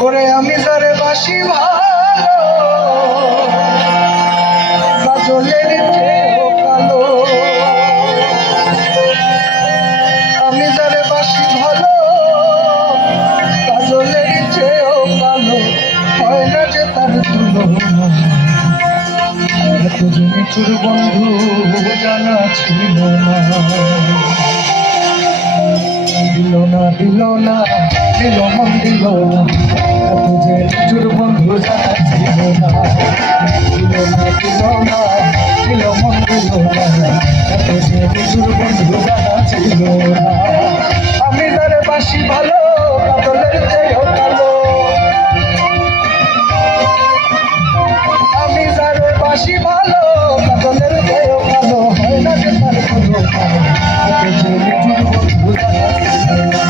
করে আমি যারে বাসি ভালো কাজলের চেয়েও কালো আমি যারে বাসি ভালো কাজলের চেয়েও কালো হয় না যে তার তুলনা এতজনে তোর বন্ধু জানা ছিল না দিল না দিল না দিল মন দিল না এত যে তোর বন্ধু জানা ছিল না দিল না দিল না দিল মন দিল না এত যে তোর বন্ধু জানা ছিল না আমি যারে বাসি ভালো কাজলের চেয়েও কালো আমি যারে বাসি ভালো কাজলের চেয়েও কালো হয় না যে তার কোনো এত যে তোর বন্ধু জানা ছিল না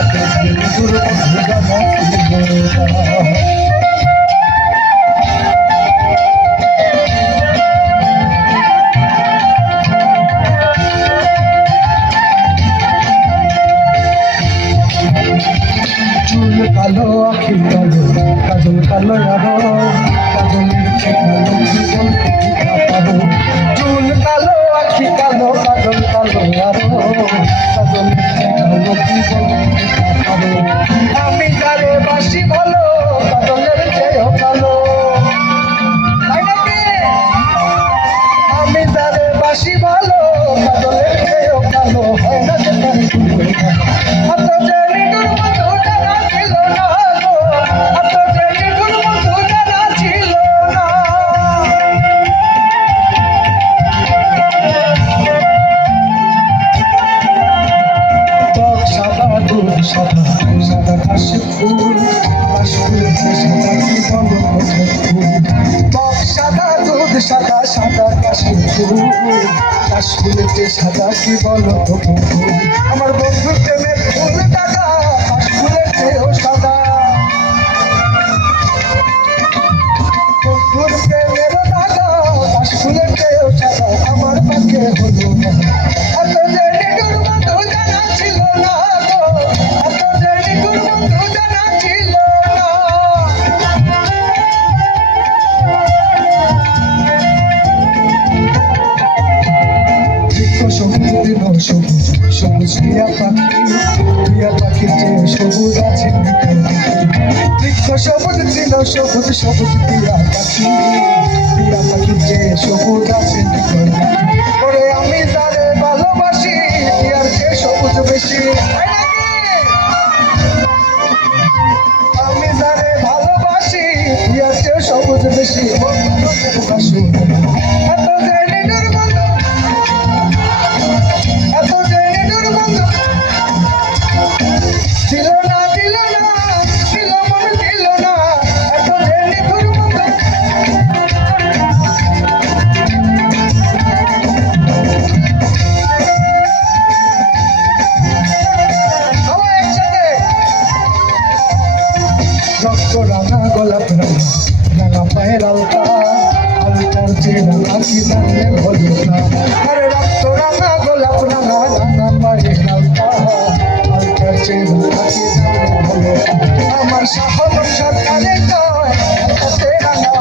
এত যে তোর বন্ধু জানা ছিল না চুল কালো আখি কালো কাজল কালো আরো কাজলের কালো জীবন পাবো চুল কালো আখি কালো কাজল কালো আরো কাজলের কালো জীবন পাবো আমি যারে বাসি ভালো কাজলের চেয়েও কালো আমি যারে বাসি ভালো কাজলের চেয়েও কালো হয় না যে তার এত যে নিগুর বন্ধু জানা ছিল না গো এত যে নিগুর বন্ধু জানা ছিল না টক সাদা দুধ সাদা সাদা কাশি ফুল কাশফুলেছে সাদা কি বলো ফুল টক সাদা দুধ সাদা সাদা কাশি ফুল কাশফুলেছে সাদা কি বলো ফুল আমার বন্ধু প্রেমের ফুল দাদা কাশফুলের চেয়েও সাদা বন্ধুর প্রেমের দাদা কাশফুলের চেয়েও সাদা আমার পাখে হলো না এত যে নিগুর বন্ধু জানা ছিল না গো এত যে নিগুর বন্ধু জানা ছিল না সবুজ দিল সবুজ সবুজ টিয়া পাখির চেয়ে সবুজ আছে বৃক্ষ সবুজ দিল সবুজ সবুজ টিয়া পাখির চেয়ে সবুজ আছে করে আমি যারে ভালোবাসি টিয়ার চেয়ে সবুজ বেশি আমি যারে ভালোবাসি টিয়ার চেয়ে সবুজ বেশি এত যে নিগুর বন্ধু এত যে নিগুর বন্ধু দিল না দিল না দিল মন দিল না এত যে নিগুর বন্ধু সবাই একসাথে রক্ত রাঙা গোলাপ রাঙা রাঙা পায়ের আলতা আলতার চেয়ে রাঙা কি জানলে হলো না আরে রক্ত রাঙা গোলাপ রাঙা রাঙা পায়ের আলতা আলতার চেয়ে রাঙা কি জানলে হলো আমার শাহরুখ সরকারের কয় রাঙা